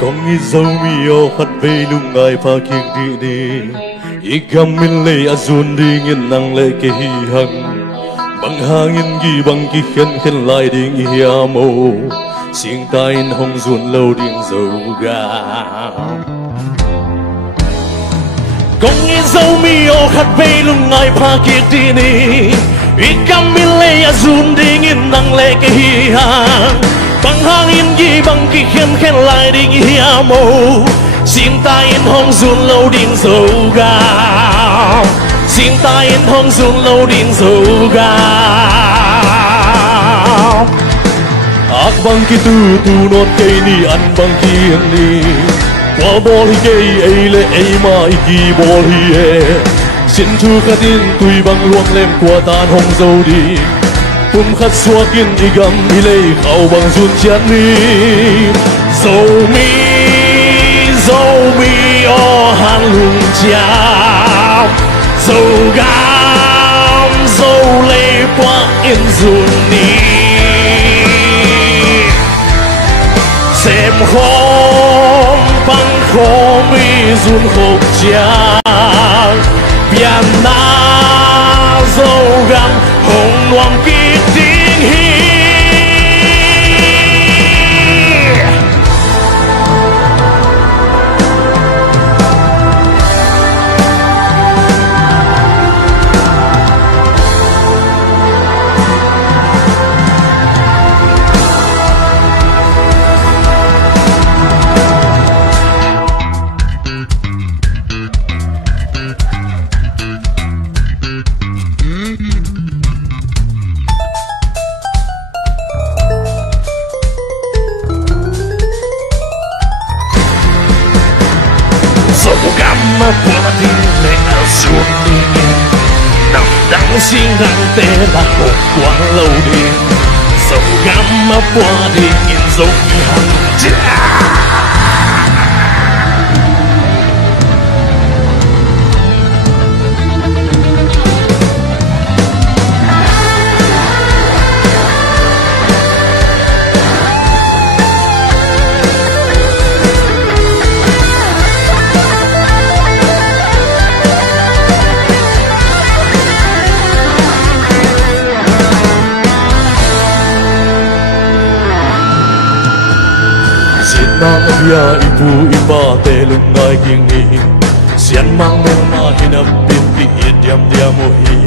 Kong izau mio khat ve lungai pha kieng di di igam min le azun ding in nang le ke hi hang bang hangin gi bang ki khen khen lai ding hi mo sing ta in hong zun lo ding zo ga Kong izau mio khat ve lungai pha kieng di di igam min le azun ding in nang le ke hi hang bang hangin gi bang ki khen khen lai ding hi mo xin ta in hong zun lâu ding zo ga xin ta in hong zun lâu ding zo ga ak bang ki tu non cây ni an bang ki ni qua bol hi cây ai le ai ma i ki bol hi e xin thu khatin tui bang luang lem qua tan hong zo di khát xua kiên igam hi lei khao bằng zun chian ni dâu mi o han lung chia dâu gam dâu lei qua in zun ni xem khom băng khom mi zun khop chia pian na dâu gam hong nuam ki xin đăng tê là hộp quang lâu điện dầu găm mà qua đi in dấu hằng nang bia ipu ipa te lungai king ni sian mang mel ma hinap bin ki idiam dia mo hi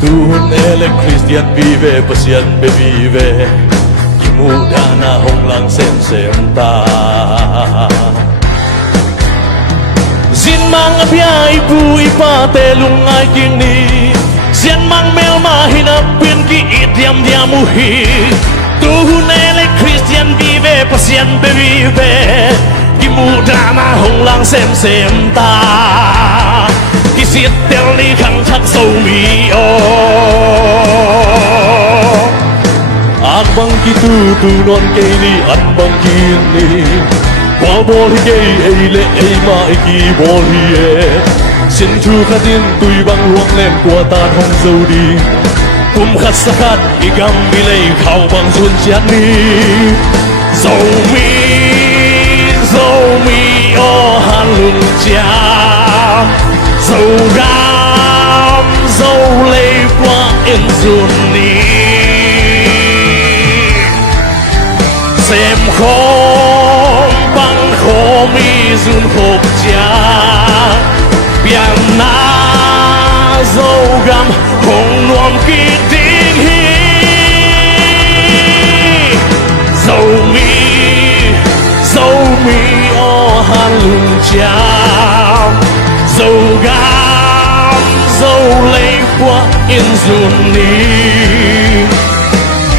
tuhun ele Christian vive pasian be vive kimudana hong lang sem ta sin mang bia ipu ipa te lungai king ni sian mang mel ma hinap bin ki idiam dia mo hi tuhun ele Christian vive pasian be vive kimudana hong lang sem ta kisit tel ni khang thak so mi o ak bang ki tu non cây ni an bang ki ni qua bol hi cây ai le ai ma ai ki bol hi e xin thu khatin tui bang luang lem qua tan hong zo di khát sát igam mi lei khao bằng zun chian ni dâu mi o han lung chia dâu gam dâu lei qua in zun ni xem khom băng khom mi zun khop chia pian na dâu gam hong nuam ki ding hi dâu mi o han lung chia in dùn đi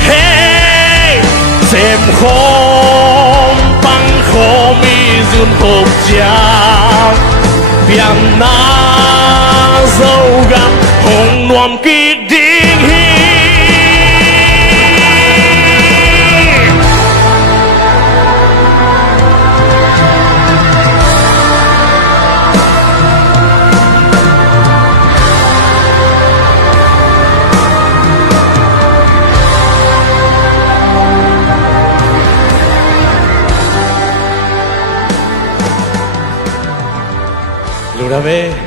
hey xem khom băng khô mi dùn hộp cha biển na dâu gam hồng nuông kỳ đinh hi Luna ve